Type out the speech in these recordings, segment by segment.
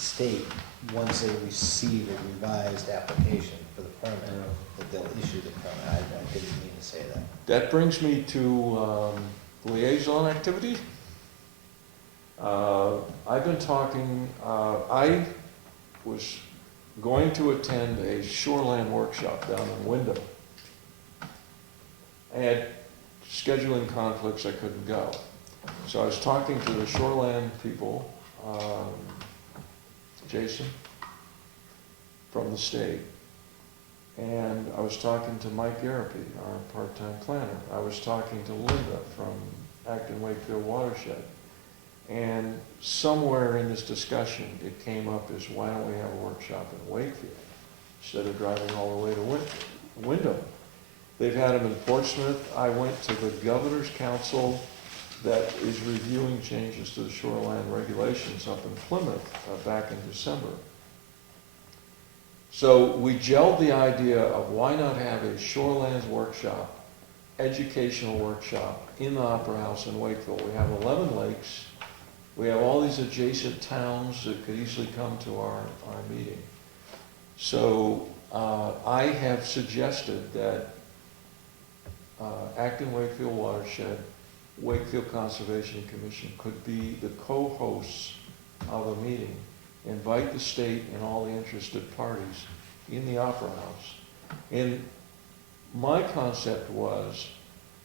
state, once they receive a revised application for the permit, that they'll issue the permit. I didn't mean to say that. That brings me to liaison activity. I've been talking, I was going to attend a shoreland workshop down in Wyndham. I had scheduling conflicts, I couldn't go. So I was talking to the shoreland people, Jason from the state, and I was talking to Mike Garapi, our part-time planner. I was talking to Linda from Acton Wakefield Watershed. And somewhere in this discussion, it came up as, why don't we have a workshop in Wakefield instead of driving all the way to Wyndham? They've had them in Portsmouth. I went to the Governor's Council that is reviewing changes to the shoreline regulations up in Plymouth back in December. So we gelled the idea of why not have a shorelands workshop, educational workshop in the Opera House in Wakefield. We have 11 lakes. We have all these adjacent towns that could easily come to our meeting. So I have suggested that Acton Wakefield Watershed, Wakefield Conservation Commission could be the co-hosts of a meeting. Invite the state and all the interested parties in the Opera House. And my concept was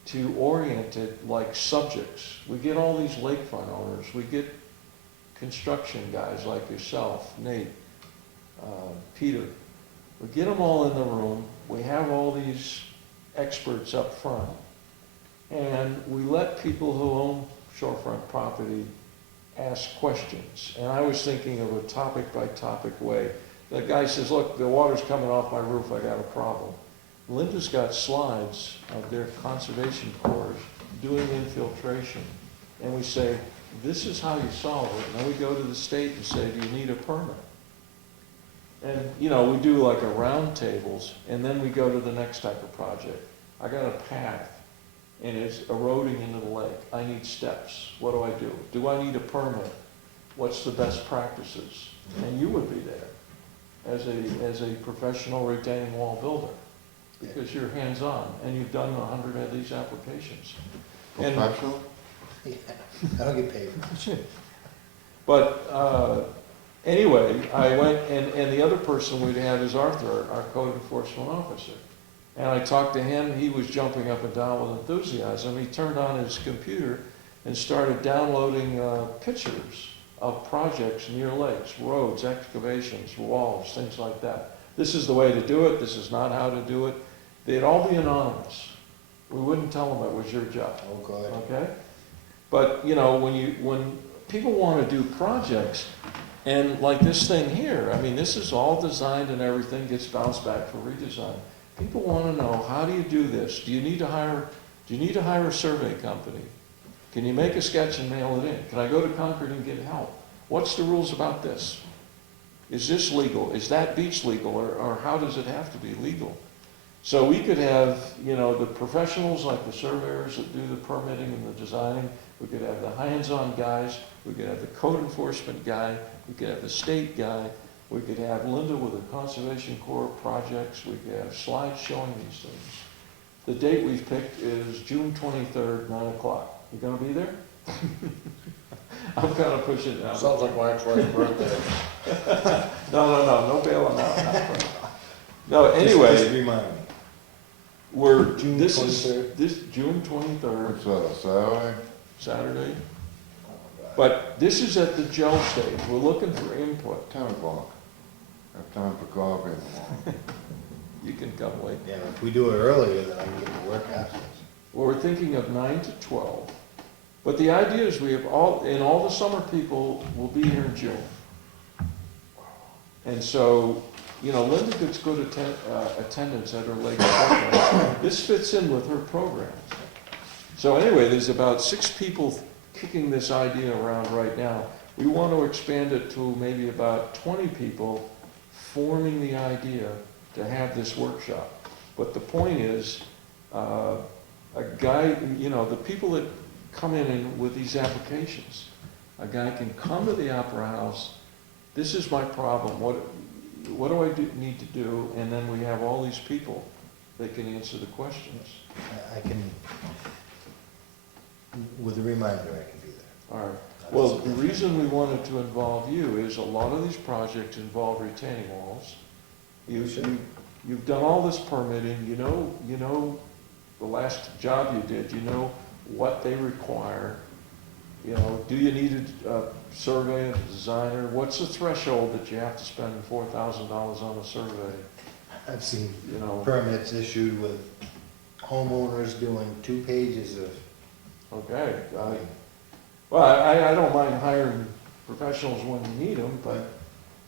to orient it like subjects. We get all these lakefront owners, we get construction guys like yourself, Nate, Peter. We get them all in the room, we have all these experts up front, and we let people who own shorefront property ask questions. And I was thinking of a topic by topic way. The guy says, look, the water's coming off my roof, I got a problem. Linda's got slides of their conservation corps doing infiltration. And we say, this is how you solve it. And then we go to the state and say, do you need a permit? And, you know, we do like a round tables, and then we go to the next type of project. I got a path, and it's eroding into the lake. I need steps. What do I do? Do I need a permit? What's the best practices? And you would be there as a professional retaining wall builder, because you're hands-on, and you've done 100 of these applications. Professional? Yeah, I don't get paid. But anyway, I went, and the other person we'd have is Arthur, our code enforcement officer. And I talked to him, he was jumping up and down with enthusiasm. He turned on his computer and started downloading pictures of projects near lakes, roads, excavations, walls, things like that. This is the way to do it, this is not how to do it. They'd all be anonymous. We wouldn't tell them it was your job. Oh, God. Okay? But, you know, when people want to do projects, and like this thing here, I mean, this is all designed and everything gets bounced back for redesign. People want to know, how do you do this? Do you need to hire a survey company? Can you make a sketch and mail it in? Can I go to Concord and get help? What's the rules about this? Is this legal? Is that beach legal? Or how does it have to be legal? So we could have, you know, the professionals like the surveyors that do the permitting and the designing. We could have the hands-on guys. We could have the code enforcement guy. We could have the state guy. We could have Linda with the Conservation Corps projects. We could have slides showing these things. The date we've picked is June 23rd, 9 o'clock. You gonna be there? I'm gonna push it now. Sounds like my ex-wife's birthday. No bailing out. No, anyway. Just remind me. We're, June this 23rd? is June 23rd, What's that, Saturday? Saturday. Oh, God. But this is at the gel stage. We're looking for input. 10 o'clock. Have time for coffee in the morning. You can come late. Yeah, if we do it earlier, then I can get to work afterwards. Well, we're thinking of 9 to 12. But the idea is we have all the summer people will be here in June. And so, you know, Linda gets good attendance at her lake program. This fits in with her program. So anyway, there's about 6 people kicking this idea around right now. We want to expand it to maybe about 20 people forming the idea to have this workshop. But the point is, a guy, you know, the people that come in with these applications, a guy can come to the Opera House this is my problem, what do I need to do? And then we have all these people that can answer the questions. I can, with a reminder, I can be there. All right. Well, the reason we wanted to involve you is a lot of these projects involve retaining walls. You've done all this permitting, you know the last job you did, you know what they require. You know, do you need a survey, a designer? What's the threshold that you have to spend $4,000 on a survey? I've seen You know, permits issued with homeowners doing 2 pages of, okay. Well, I don't mind hiring professionals when you need them, but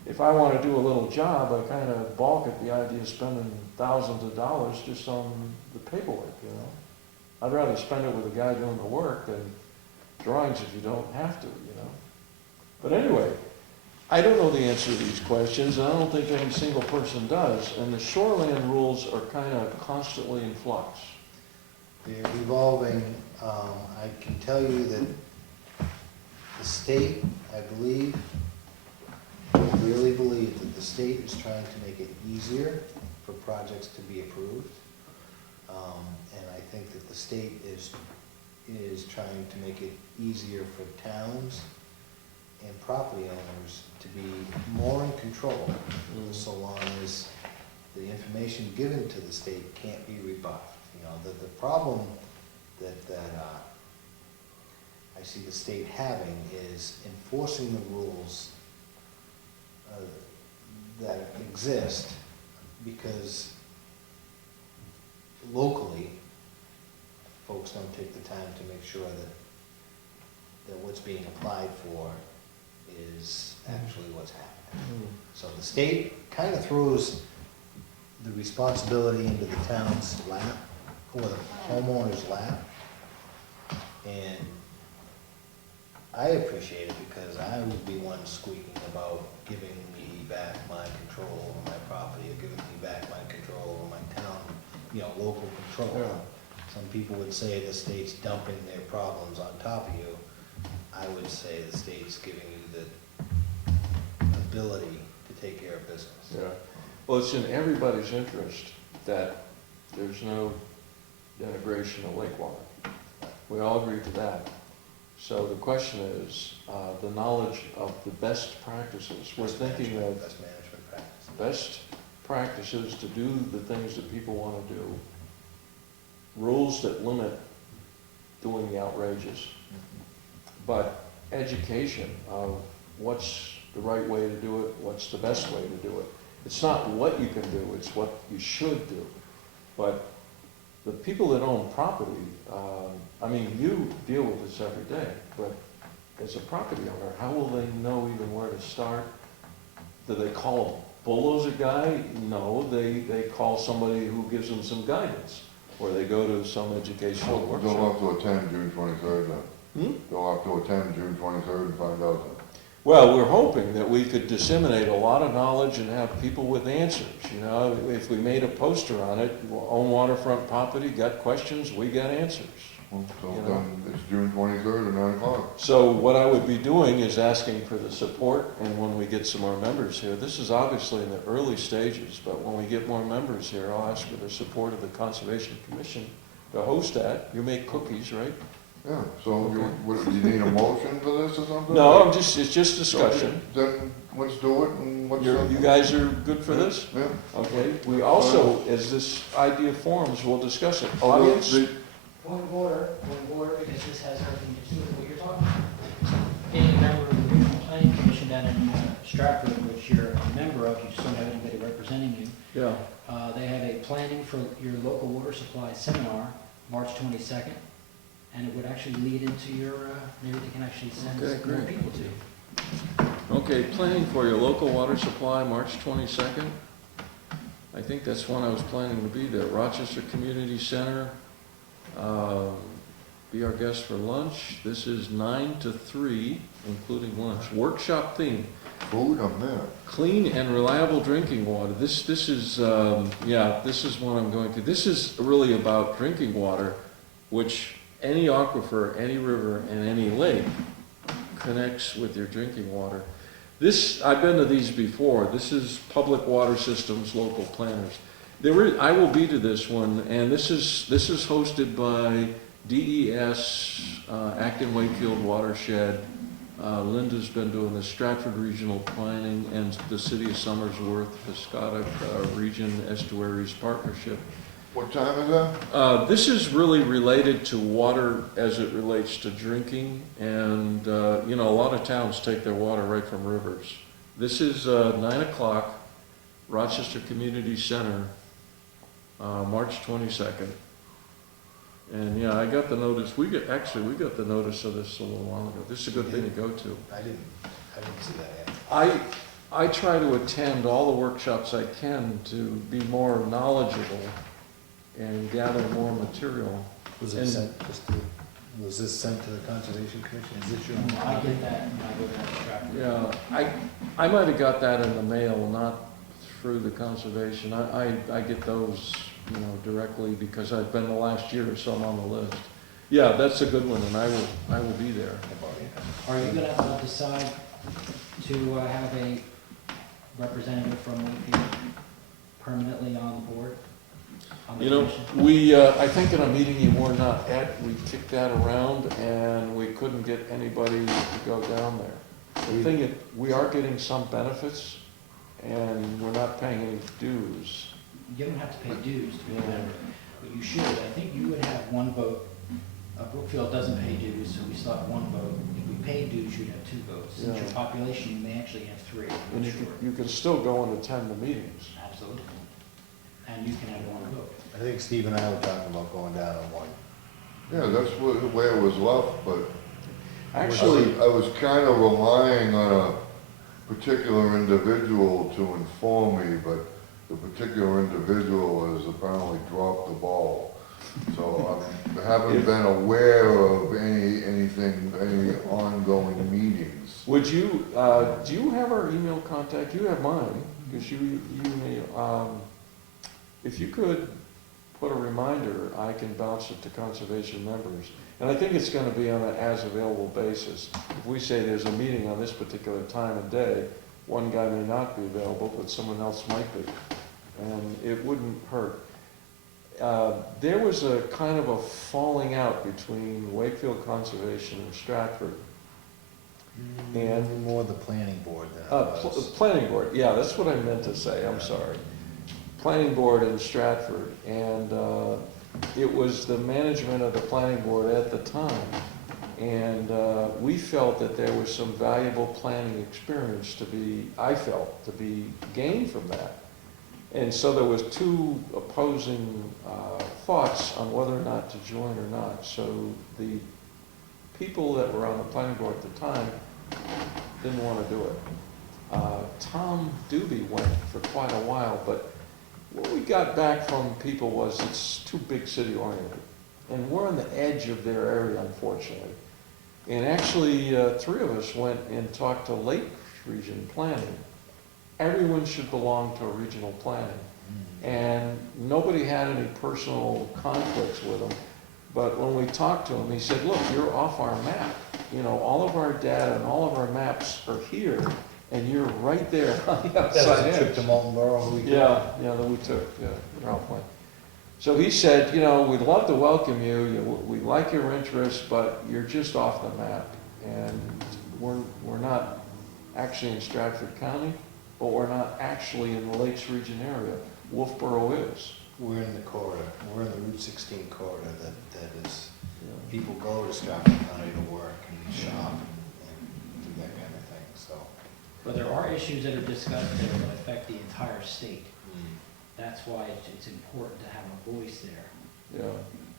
if I want to do a little job, I kind of balk at the idea of spending thousands of dollars just on the paperwork, you know? I'd rather spend it with a guy doing the work than drawings if you don't have to, you know? But anyway, I don't know the answer to these questions, and I don't think any single person does, and the shoreline rules are kind of constantly in flux. they're evolving. I can tell you that the state, I really believe that the state is trying to make it easier for projects to be approved. And I think that the state is trying to make it easier for towns and property owners to be more in control, so long as the information given to the state can't be rebuffed. You know, the problem that I see the state having is enforcing the rules that exist, because locally, folks don't take the time to make sure that what's being applied for is actually what's happening. So the state kind of throws the responsibility into the town's lap, or the homeowner's lap. And I appreciate it, because I would be one squeaking about giving me back my control over my property, or giving me back my control over my town, you know, local control. Yeah. Some people would say the state's dumping their problems on top of you. I would say the state's giving you the ability to take care of business. Yeah. Well, it's in everybody's interest that there's no denigration of lake water. We all agree to that. So the question is, the knowledge of the best practices. We're thinking of Best management practice. best practices to do the things that people want to do. Rules that limit doing the outrageous. But education of what's the right way to do it, what's the best way to do it. It's not what you can do, it's what you should do. But the people that own property, I mean, you deal with this every day, but as a property owner, how will they know even where to start? Do they call a bulldozer guy? No, they call somebody who gives them some guidance, or they go to some educational They'll workshop. have to attend June 23rd then. They'll have to attend June 23rd and find out then. Well, we're hoping that we could disseminate a lot of knowledge and have people with answers, you know. If we made a poster on it, own waterfront property, got questions, we got answers. So You know. then it's June 23rd at 9 o'clock. So what I would be doing is asking for the support, and when we get some more members here, this is obviously in the early stages, but when we get more members here, I'll ask for the support of the Conservation Commission to host that. You make cookies, right? Yeah, so Okay. do you need a motion for this or something? No, it's just discussion. Then let's do it and what's up? You guys are good for this? Yeah. Okay, we also, as this idea forms, we'll discuss it. Audience? Point of order, because this has nothing to do with what you're talking about. Being a member of the Regional Planning Commission down in Stratford, which you're a member of, you just don't have anybody representing you. Yeah. They have a planning for your local water supply seminar, March 22nd, and it would actually lead into your, maybe they can actually send Okay, more great. people to. Okay, planning for your local water supply, March 22nd. I think that's when I was planning to be there. Rochester Community Center, be our guest for lunch. This is 9 to 3, including lunch. Workshop theme, Food, I'm there. clean and reliable drinking water. This is, this is what I'm going to. This is really about drinking water, which any aquifer, any river, and any lake connects with your drinking water. This, I've been to these before. This is Public Water Systems Local Planners. I will be to this one, and this is hosted by DES, Acton Wakefield Watershed. Linda's been doing the Stratford Regional Planning and the City of Somersworth, Piscataqua Region Estuaries Partnership. What time is that? This is really related to water as it relates to drinking, and you know, a lot of towns take their water right from rivers. This is 9 o'clock, Rochester Community Center, March 22nd. And yeah, I got the notice. We got the notice of this a little while ago. This is a good thing to go to. I didn't see that yet. I try to attend all the workshops I can to be more knowledgeable and gather more material. Was And- it sent, was this sent to the Conservation Commission? Is this your? I get that when I go down to Stratford. Yeah, I might have got that in the mail, not through the conservation. I get those, you know, directly because I've been the last year or so I'm on the list. Yeah, that's a good one, and I will be there. Are you gonna decide to have a representative from Wakefield permanently on the board? On the You know, commission? we, I think in a meeting you were not at, we kicked that around and we couldn't get anybody to go down there. The thing is, we are getting some benefits and we're not paying any dues. You don't have to pay dues to be a member, but you should. I think you would have one vote. Brookfield doesn't pay dues, so we still have one vote. If we paid dues, you'd have two votes. Since Yeah. your population, you may actually have three. I'm And not sure. you can still go and attend the meetings. Absolutely. And you can have one vote. I think Steve and I were talking about going down on one. Yeah, that's the way it was left, but Actually, I was kind of relying on a particular individual to inform me, but the particular individual has apparently dropped the ball. So I haven't been aware of any ongoing meetings. would you, do you have our email contact? You have mine, because you may, if you could put a reminder, I can bounce it to conservation members. And I think it's gonna be on an as-available basis. If we say there's a meeting on this particular time and day, one guy may not be available, but someone else might be. And it wouldn't hurt. There was a kind of a falling out between Wakefield Conservation and Stratford. And More the planning board than it was. Planning board, yeah, that's what I meant to say, I'm sorry. Planning board in Stratford, and it was the management of the planning board at the time. And we felt that there was some valuable planning experience I felt, to be gained from that. And so there was two opposing thoughts on whether or not to join or not. So the people that were on the planning board at the time didn't want to do it. Tom Doobie went for quite a while, but what we got back from people was it's too big city oriented. And we're on the edge of their area, unfortunately. And actually, three of us went and talked to Lake Region Planning. Everyone should belong to a regional planning. And nobody had any personal conflicts with him. But when we talked to him, he said, look, you're off our map. You know, all of our data and all of our maps are here, and you're right there on the That was outside a trip edge. to Molten Borough. That we took, Ralph went. So he said, you know, we'd love to welcome you, we like your interests, but you're just off the map. And we're not actually in Stratford County, but we're not actually in the Lakes Region area. Wolfboro is. We're in the corridor, we're in the Route 16 corridor that is, Yeah. people go to Stratford County to work and shop and do that kind of thing, so. But there are issues that are discussed there that affect the entire state. That's why it's important to have a voice there. Yeah,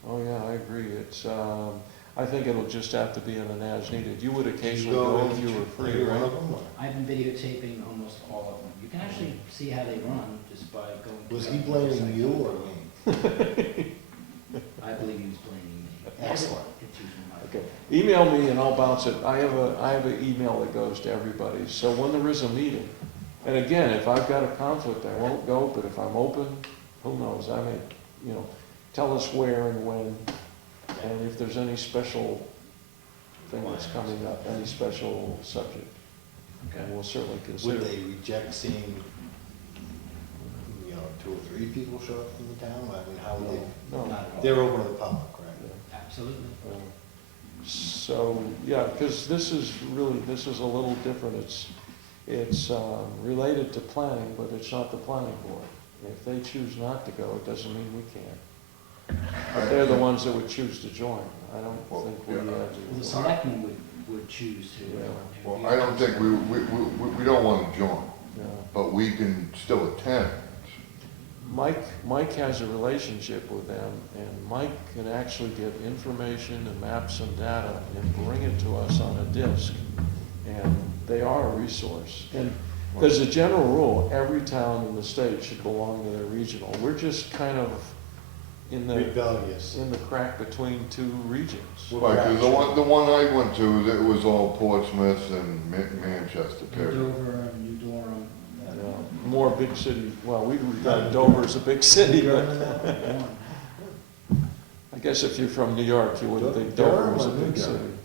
oh yeah, I agree. It's, I think it'll just have to be in an as needed. You would occasionally go if you were free, One right? of them, or- I've been videotaping almost all of them. You can actually see how they run just by going. to Was the he blaming website. you or me? I believe he was blaming me. Excellent. It's usually my Okay, email me and I'll bounce it. I have an email that goes to everybody. So when there is a meeting, and again, if I've got a conflict, I won't go, but if I'm open, who knows? I may, you know, tell us where and when, and if there's any special thing that's coming up, any special subject. and we'll certainly consider. Would they reject seeing, 2 or 3 people show up from the town? I mean, how would they? No. Not at all. They're open to the public, right? Yeah. Absolutely. So, yeah, because this is a little different. It's related to planning, but it's not the planning board. If they choose not to go, it doesn't mean we can't. But they're the ones that would choose to join. I don't think we The selectmen would choose to. Yeah. Well, I don't think we don't want to join, Yeah. but we can still attend. Mike has a relationship with them, and Mike can actually get information and maps and data and bring it to us on a disc. And they are a resource. And there's a general rule, every town in the state should belong to their regional. We're just kind of in Rebellious. the crack between 2 regions. Right, because the one I went to, it was all Portsmouth and Manchester, New Terry. Dover, New Durham. More big city, well, we regard Dover as a big city, but I guess if you're from New York, you wouldn't think Dover Durham was a or New big city. Durham?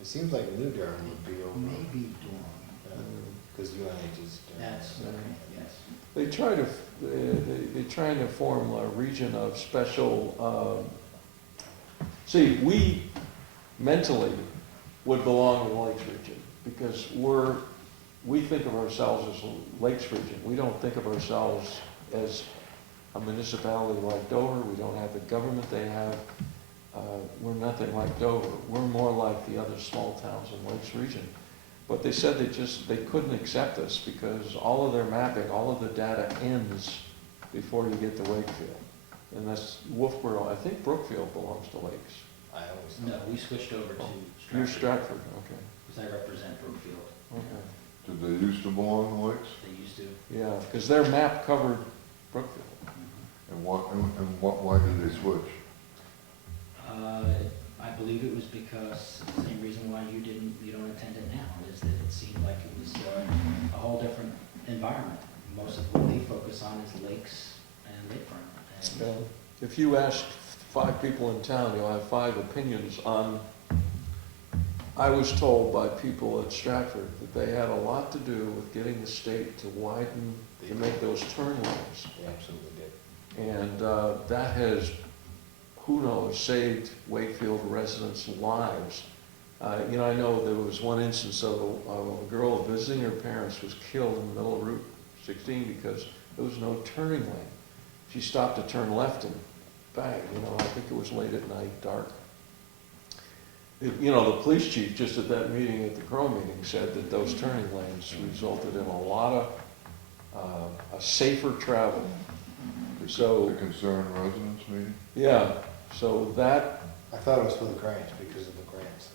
It seems like New Durham would be over. Maybe Durham. Because UNH is Durham. That's, okay, yes. They're trying to form a region of special, see, we mentally would belong to the Lakes region because we think of ourselves as a Lakes region. We don't think of ourselves as a municipality like Dover. We don't have the government they have. We're nothing like Dover. We're more like the other small towns in Lakes region. But they said they couldn't accept us because all of their mapping, all of the data ends before you get to Wakefield. And that's Wolfboro. I think Brookfield belongs to Lakes. I always No, thought. we switched over to You're Stratford, Stratford, okay. because I represent Brookfield. Okay. Did they used to belong to Lakes? They used to. Yeah, because their map covered Brookfield. And why did they switch? I believe it was because, the same reason why you don't attend it now, is that it seemed like it was a whole different environment. Most of what they focus on is lakes and lakefront. And If you ask 5 people in town, you'll have 5 opinions on. I was told by people at Stratford that they had a lot to do with getting the state to widen, to make those turn lanes. They absolutely did. And that has, who knows, saved Wakefield residents' lives. I know there was one instance of a girl visiting her parents was killed in the middle of Route 16 because there was no turning lane. She stopped to turn left and bang, I think it was late at night, dark. The police chief just at that meeting, at the Comeau meeting, said that those turning lanes resulted in a lot of a safer travel. So, The concerned residents meeting? yeah, so that I thought it was for the grants, because of the grants.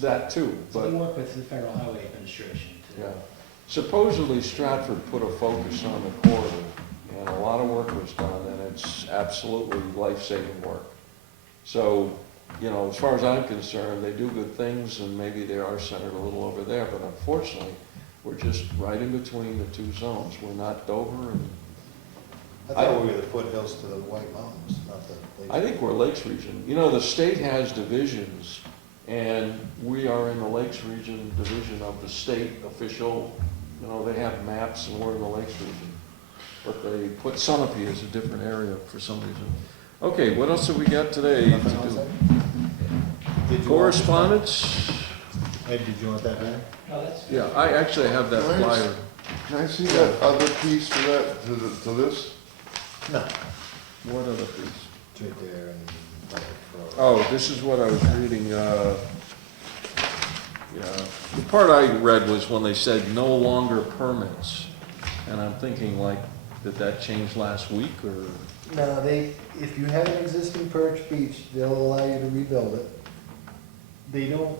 that too, So but we work with the Federal Highway Administration to. yeah. Supposedly Stratford put a focus on the corridor, and a lot of work was done, and it's absolutely life-saving work. So, as far as I'm concerned, they do good things, and maybe they are centered a little over there, but unfortunately, we're just right in between the 2 zones. We're not Dover, and I thought we were the foothills to the White Mountains, not the. I think we're Lakes region. The state has divisions, and we are in the Lakes region division of the state official. They have maps, and we're in the Lakes region. But they put Sunapee as a different area for some reason. Okay, what else have we got today to Nothing else, do? eh? Did you want- Correspondence? Ed, did you want that back? Oh, that's. Yeah, I actually have that Nice. flyer. Can I see that other piece to that, to this? No. What other piece? It's right there and. Oh, this is what I was reading, yeah. The part I read was when they said no longer permits. And I'm thinking like, did that change last week or? No, if you have an existing perch beach, they'll allow you to rebuild it. They don't,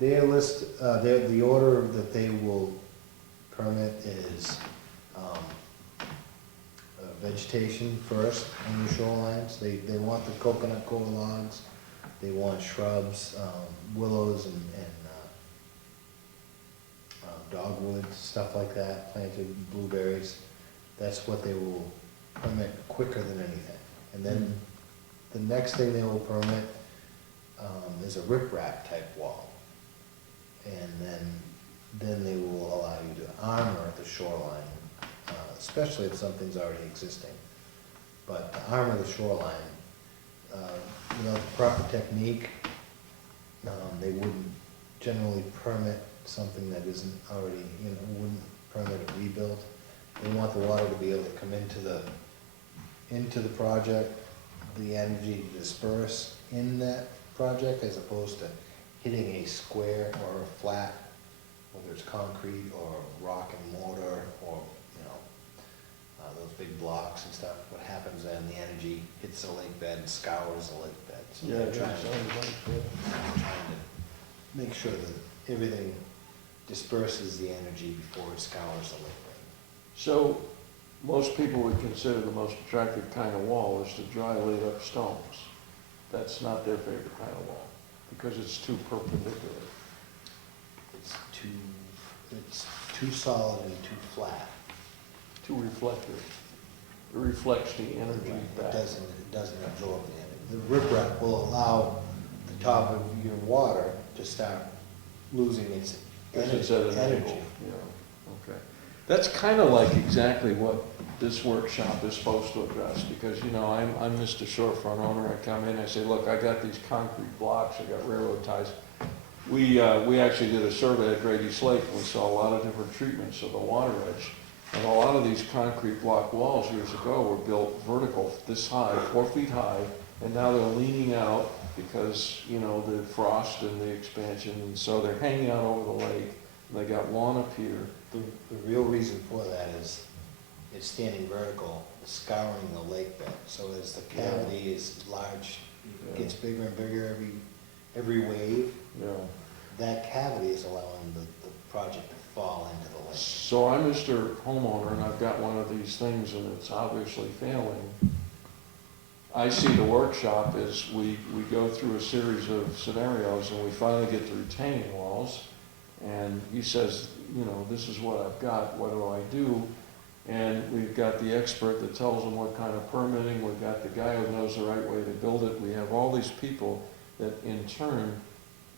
the order that they will permit is, vegetation first on your shorelines. They want the coconut coir logs, they want shrubs, willows and dogwood, stuff like that, planted blueberries. That's what they will permit quicker than anything. And then the next thing they will permit is a riprap type wall. And then then they will allow you to armor the shoreline, especially if something's already existing. But to armor the shoreline, without the proper technique, they wouldn't generally permit something that isn't already, wouldn't permit a rebuild. They want the water to be able to come into the project, the energy to disperse in that project, as opposed to hitting a square or a flat, whether it's concrete or rock and mortar or, those big blocks and stuff. What happens then, the energy hits the lake bed and scours the lake bed. So they're trying to make sure that everything disperses the energy before it scours the lake bed. So, most people would consider the most attractive kind of wall is the dry laid up stones. That's not their favorite kind of wall, because it's too perpendicular. It's too solid and too flat. Too reflective. It reflects the energy back. It doesn't absorb the energy. The riprap will allow the top of your water to start losing its Because it's at an energy. angle, okay. That's kind of like exactly what this workshop is supposed to address, because, I'm Mr. Shorefront owner, I come in, I say, look, I got these concrete blocks, I got railroad ties. We actually did a survey at Great East Lake, and we saw a lot of different treatments of the water edge. And a lot of these concrete block walls years ago were built vertical, this high, 4 feet high, and now they're leaning out because, the frost and the expansion, and so they're hanging out over the lake. And they got lawn up here. The real reason for that is it's standing vertical, scouring the lake bed. So as the cavity is large, Yeah. gets bigger and bigger every wave, Yeah. that cavity is allowing the project to fall into the lake. So I'm Mr. Homeowner, and I've got one of these things, and it's obviously failing. I see the workshop as we go through a series of scenarios, and we finally get to retaining walls. And he says, this is what I've got, what do I do? And we've got the expert that tells them what kind of permitting, we've got the guy who knows the right way to build it. We have all these people that in turn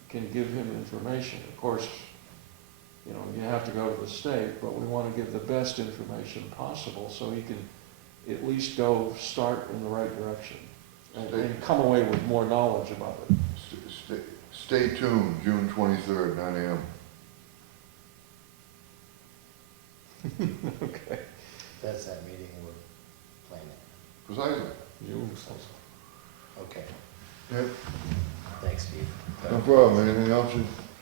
can give him information. Of course, you have to go to the state, but we want to give the best information possible so he can at least start in the right direction and come away with more knowledge about it. Stay tuned, June 23rd, 9 a.m. Okay. That's that meeting we're planning. Precisely. Okay, Yep. thanks, Steve. No problem. Anything else?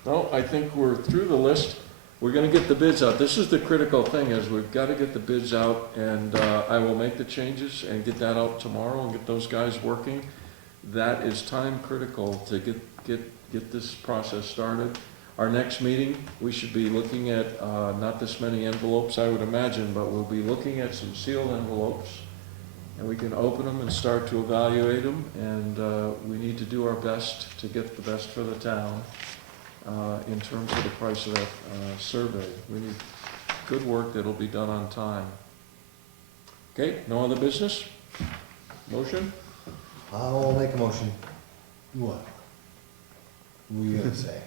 No, I think we're through the list. We're gonna get the bids out. This is the critical thing, is we've gotta get the bids out, and I will make the changes and get that out tomorrow and get those guys working. That is time critical to get this process started. Our next meeting, we should be looking at, not this many envelopes, I would imagine, but we'll be looking at some sealed envelopes, and we can open them and start to evaluate them, and we need to do our best to get the best for the town. In terms of the price of that survey. We need good work that'll be done on time. Okay, no other business? Motion? I'll make a motion. What? What were you gonna say?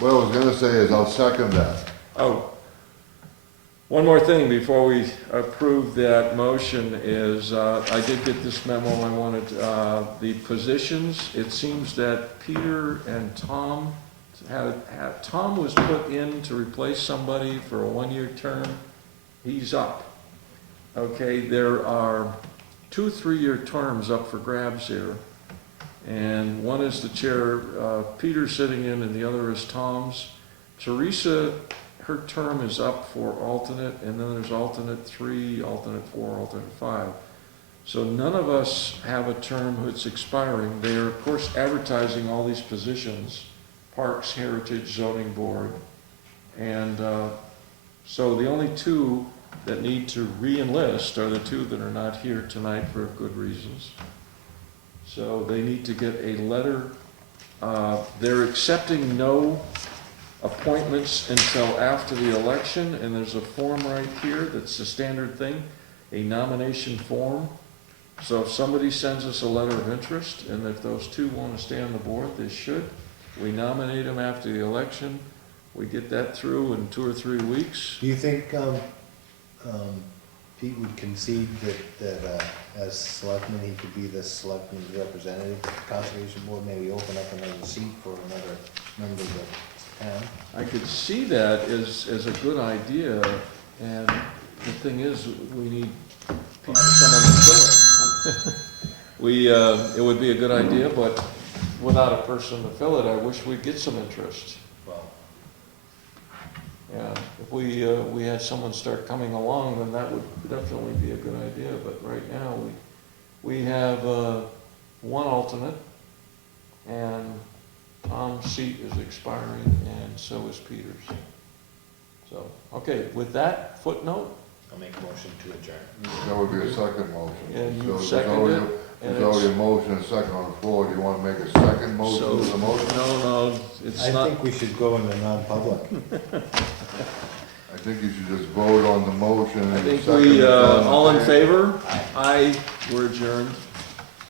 What I was gonna say is I'll second that. Oh, one more thing before we approve that motion is, I did get this memo, I wanted, the positions, it seems that Peter and Tom Tom was put in to replace somebody for a 1-year term. He's up. Okay, there are 2 3-year terms up for grabs here. And one is the chair, Peter's sitting in, and the other is Tom's. Teresa, her term is up for alternate, and then there's alternate 3, alternate 4, alternate 5. So none of us have a term that's expiring. They are, of course, advertising all these positions, Parks, Heritage, Zoning Board. And so the only 2 that need to re-enlist are the 2 that are not here tonight for good reasons. So they need to get a letter. They're accepting no appointments until after the election, and there's a form right here that's the standard thing, a nomination form. So if somebody sends us a letter of interest, and if those 2 want to stay on the board, they should. we nominate him after the election, we get that through in 2 or 3 weeks. Do you think, Pete would concede that as selectman, he could be the selectman's representative to the Conservation Board, maybe open up another seat for another member of the town? I could see that as a good idea, and the thing is, we need someone to fill it. It would be a good idea, but without a person to fill it, I wish we'd get some interest. Well, Yeah, if we had someone start coming along, then that would definitely be a good idea, but right now, we have one alternate, and Tom's seat is expiring, and so is Peter's. So, okay, with that footnote, I'll make a motion to adjourn. That would be a second motion. and So you there's seconded already- it, and There's already a it's, motion and a second on the floor. Do you want to make a second motion so, to the motion? no, it's I not, think we should go into non-public. I think you should just vote on the motion. I and think second we, it on the all in table. favor? Aye, we're adjourned.